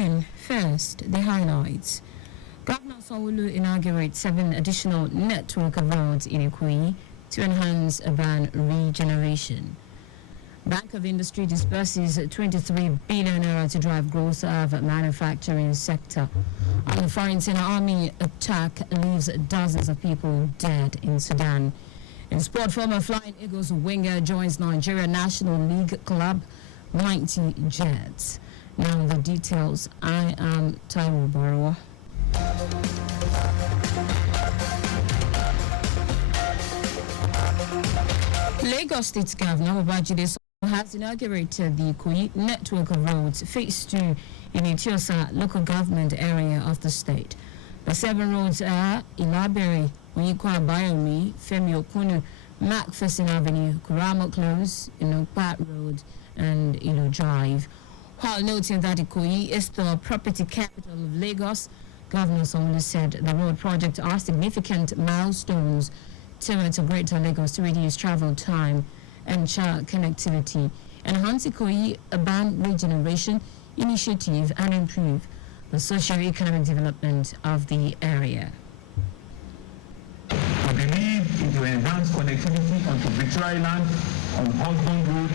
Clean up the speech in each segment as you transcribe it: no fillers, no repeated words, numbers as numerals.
First, the highlights. Governor Sanwo-Olu inaugurates 7 additional network of roads in Ikoyi to enhance urban regeneration. Bank of Industry disburses 23 billion naira to drive growth of manufacturing sector. And the foreign army attack leaves dozens of people dead in Sudan. In sport, former Flying Eagles winger joins Nigeria National League club 90 Jets. Now the details. I am Taiwo Baruwa. Lagos State Governor Babajide has inaugurated the Ikoyi network of roads phase 2 in Itiosa local government area of the state. The 7 roads are Ilaberi, Onyekwa Bayomi, Femi Okunu, Macpherson Avenue, Kuramo Close, Inopat Road, and Ilo Drive. While noting that Ikoyi is the property capital of Lagos, Governor Sanwo-Olu said the road projects are significant milestones towards a greater Lagos to reduce travel time, ensure connectivity, enhance Ikoyi urban regeneration initiative, and improve the socio-economic development of the area. We believe it will enhance connectivity onto Victoria Island, on Husband Road.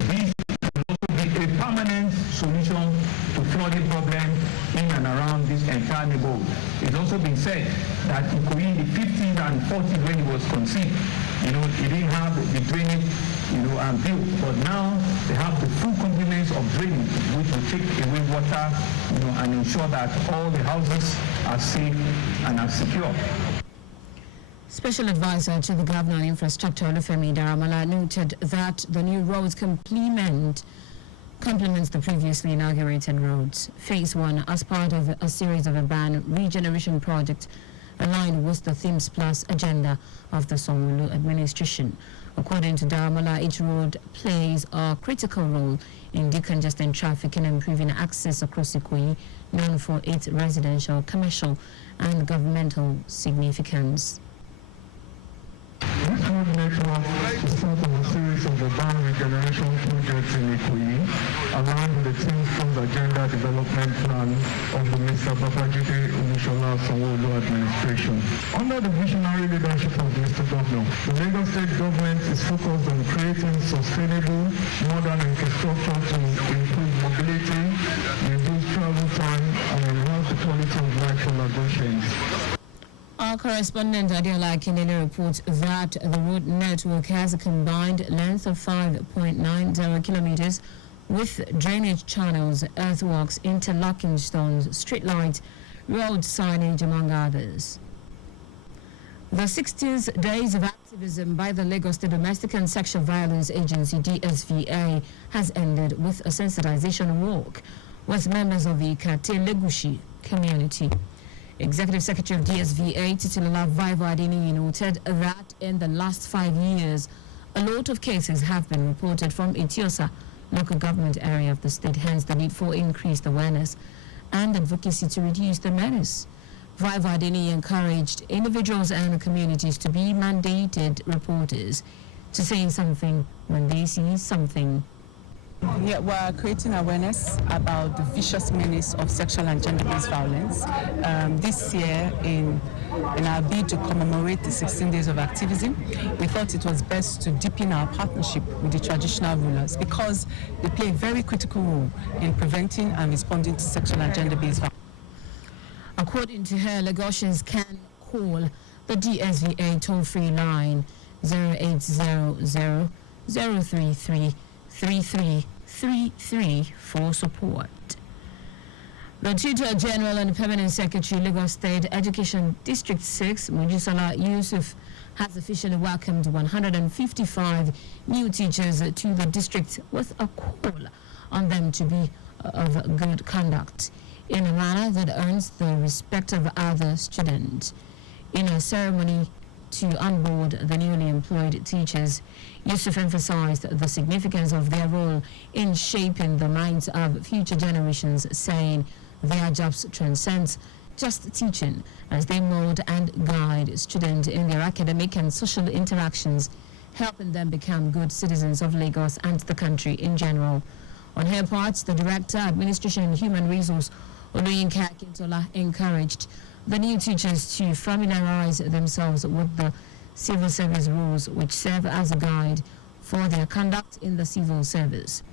This will also be a permanent solution to flooding problem in and around this entire neighborhood. It's also been said that Ikoyi in the 50s and 40s when it was conceived, it didn't have the drainage, and built, but now they have the full complements of drainage, which will take away water, and ensure that all the houses are safe and are secure. Special advisor to the Governor on Infrastructure, Olufemi Daramala, noted that the new roads complements the previously inaugurated roads. Phase 1, as part of a series of urban regeneration projects aligned with the Themes Plus agenda of the Sanwo-Olu administration. According to Daramala, each road plays a critical role in decongesting traffic and improving access across Ikoyi, known for its residential, commercial, and governmental significance. This road network is part of a series of urban regeneration projects in Ikoyi, aligned with the Themes Plus agenda development plan of the Mr. Babajide Sanwo-Olu administration. Under the visionary leadership of Mr. Governor, the Lagos State government is focused on creating sustainable, modern infrastructure to improve mobility, reduce travel time, and enhance the quality of life for Lagosians. Our correspondent Adiola Akinele reports that the road network has a combined length of 5.90 kilometers with drainage channels, earthworks, interlocking stones, street lights, road signage, among others. The 60th days of activism by the Lagos State Domestic and Sexual Violence Agency, DSVA, has ended with a sensitization walk with members of the Kate Legushi community. Executive Secretary of DSVA, Titilola Vaivo Adeniyi, noted that in the last 5 years, a lot of cases have been reported from Itiosa local government area of the state, hence the need for increased awareness and advocacy to reduce the menace. Vaivo Adeniyi encouraged individuals and communities to be mandated reporters to say something when they see something. Yeah, we're creating awareness about the vicious menace of sexual and gender-based violence. This year, in our bid to commemorate the 16 days of activism, we thought it was best to deepen our partnership with the traditional rulers because they play a very critical role in preventing and responding to sexual and gender-based violence. According to her, Lagosians can call the DSVA toll-free line 0800 033 3333 for support. The Tutor General and Permanent Secretary, Lagos State Education District 6, Mojisola Yusuf, has officially welcomed 155 new teachers to the district with a call on them to be of good conduct in a manner that earns the respect of other students. In a ceremony to onboard the newly employed teachers, Yusuf emphasized the significance of their role in shaping the minds of future generations, saying their jobs transcends just teaching as they mold and guide students in their academic and social interactions, helping them become good citizens of Lagos and the country in general. On her part, the Director, Administration and Human Resource, Oloyinka Akintola, encouraged the new teachers to familiarize themselves with the civil service rules, which serve as a guide for their conduct in the civil service.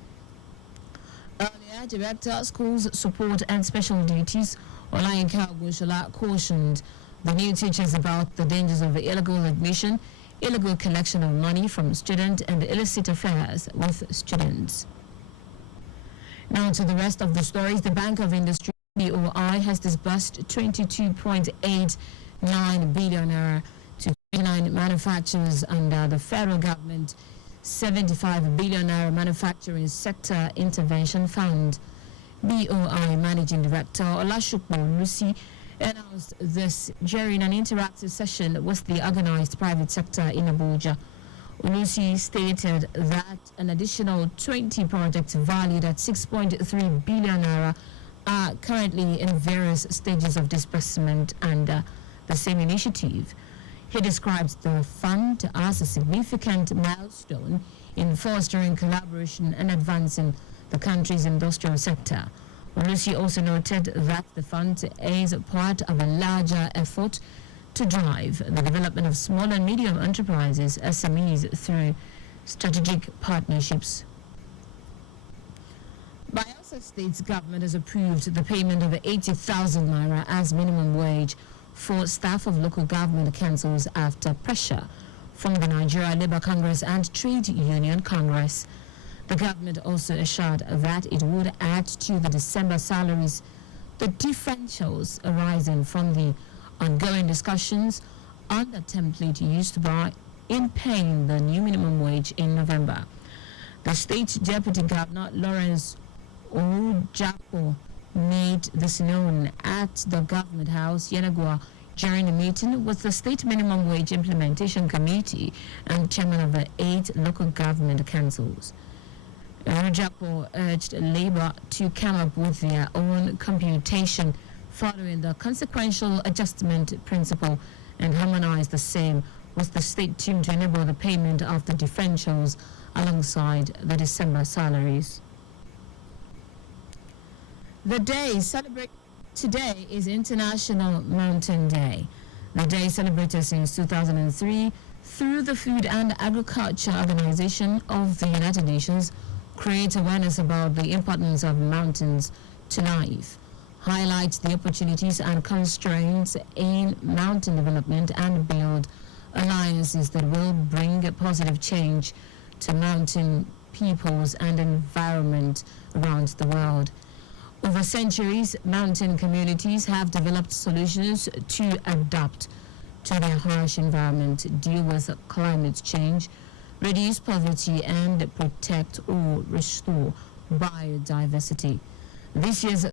Earlier, Director, Schools Support and Special Duties, Oloyinka Akintola, cautioned the new teachers about the dangers of illegal admission, illegal collection of money from students, and illicit affairs with students. Now to the rest of the stories. The Bank of Industry, BOI, has disbursed 22.89 billion naira to 29 manufacturers under the federal government 75 billion naira manufacturing sector intervention fund. BOI Managing Director Olashukwu Lucy announced this during an interactive session with the organized private sector in Abuja. Lucy stated that an additional 20 projects valued at 6.3 billion naira are currently in various stages of disbursement under the same initiative. He describes the fund as a significant milestone in fostering collaboration and advancing the country's industrial sector. Lucy also noted that the fund is part of a larger effort to drive the development of small and medium enterprises, SMEs, through strategic partnerships. Bayelsa State's government has approved the payment of 80,000 naira as minimum wage for staff of local government councils after pressure from the Nigeria Labour Congress and Trade Union Congress. The government also assured that it would add to the December salaries the differentials arising from the ongoing discussions on the template used in paying the new minimum wage in November. The State Deputy Governor Lawrence Orujapo made this known at the Government House, Yenagoa, during a meeting with the State Minimum Wage Implementation Committee and chairman of the 8 local government councils. Orujapo urged Labour to come up with their own computation following the consequential adjustment principle and harmonize the same with the state team to enable the payment of the differentials alongside the December salaries. The day celebrated today is International Mountain Day. The day celebrated since 2003 through the Food and Agriculture Organization of the United Nations creates awareness about the importance of mountains to life, highlights the opportunities and constraints in mountain development, and build alliances that will bring a positive change to mountain peoples and environment around the world. Over centuries, mountain communities have developed solutions to adapt to their harsh environment, deal with climate change, reduce poverty, and protect or restore biodiversity. This year's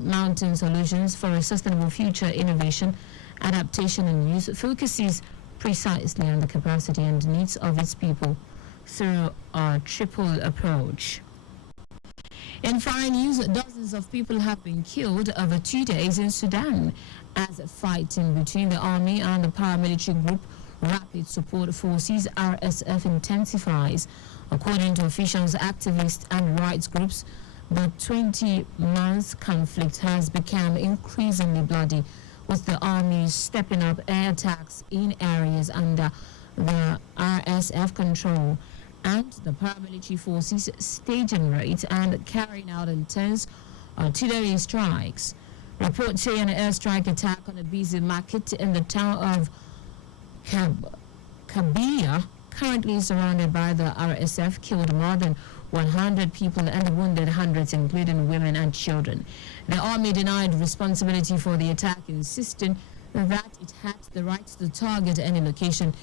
Mountain Solutions for a Sustainable Future Innovation, Adaptation and Use focuses precisely on the capacity and needs of its people through a triple approach. In foreign news, dozens of people have been killed over 2 days in Sudan as fighting between the army and the paramilitary group Rapid Support Forces RSF intensifies. According to officials, activists and rights groups, the 20-month conflict has become increasingly bloody, with the army stepping up air attacks in areas under the RSF control and the paramilitary forces staging raids and carrying out intense artillery strikes. Reports say an airstrike attack on a busy market in the town of Kabia, currently surrounded by the RSF, killed more than 100 people and wounded hundreds, including women and children. The army denied responsibility for the attack, insisting that it had the right to target any location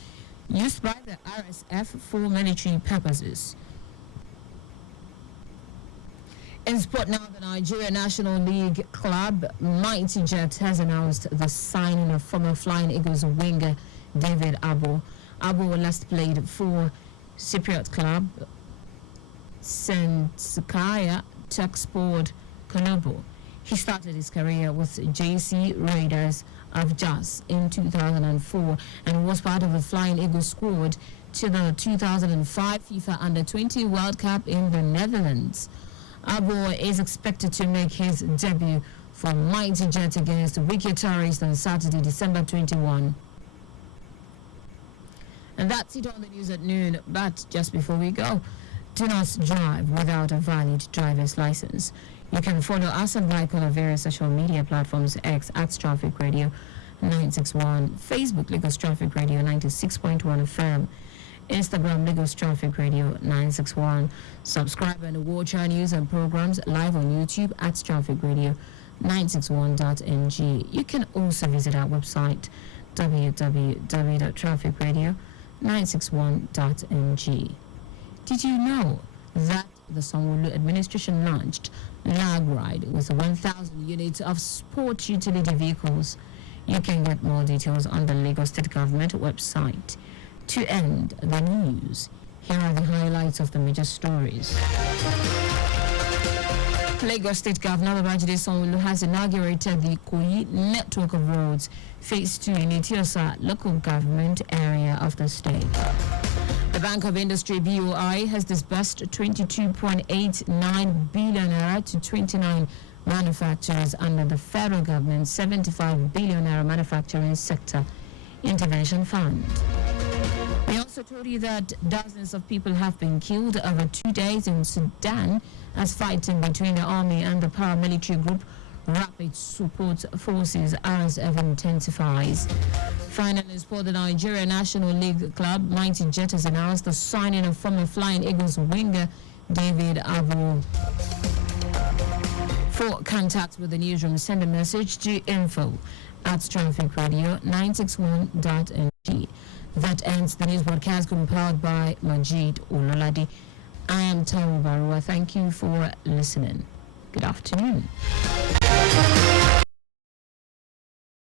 used by the RSF for military purposes. In sport now, the Nigeria National League club Mighty Jets has announced the signing of former Flying Eagles winger David Abo. Abo last played for Cypriot club Sentskaya Turksport Konobo. He started his career with JC Raiders of Jos in 2004 and was part of the Flying Eagles squad to the 2005 FIFA Under-20 World Cup in the Netherlands. Baruwa is expected to make his debut for Mighty Jet against Wiki Tourist on Saturday, December 21. And that's it on the news at noon. But just before we go, do not drive without a valid driver's license. You can follow us and like on our various social media platforms: X at Traffic Radio 961, Facebook Lagos Traffic Radio 96.1 FM, Instagram Lagos Traffic Radio 961. Subscribe and watch our news and programs live on YouTube at Traffic Radio 961.ng. You can also visit our website www.trafficradio961.ng. Did you know that the Sanwo-Olu administration launched Lag Ride with 1,000 units of sport utility vehicles? You can get more details on the Lagos State Government website. To end the news, here are the highlights of the major stories. Lagos State Governor Babajide Sanwo-Olu has inaugurated the Ikoyi network of roads, Phase 2 in Itiosa local government area of the state. The Bank of Industry BOI has disbursed 22.89 billion naira to 29 manufacturers under the federal government's 75 billion naira manufacturing sector intervention fund. We also told you that dozens of people have been killed over 2 days in Sudan as fighting between the army and the paramilitary group Rapid Support Forces RSF intensifies. Finally, for the Nigeria National League club, Mighty Jet has announced the signing of former Flying Eagles winger David Avo. For contact with the newsroom, send a message to info@trafficradio961.ng. That ends the news broadcast compiled by Majid Ololade. I am Taiwo Baruwa. Thank you for listening. Good afternoon.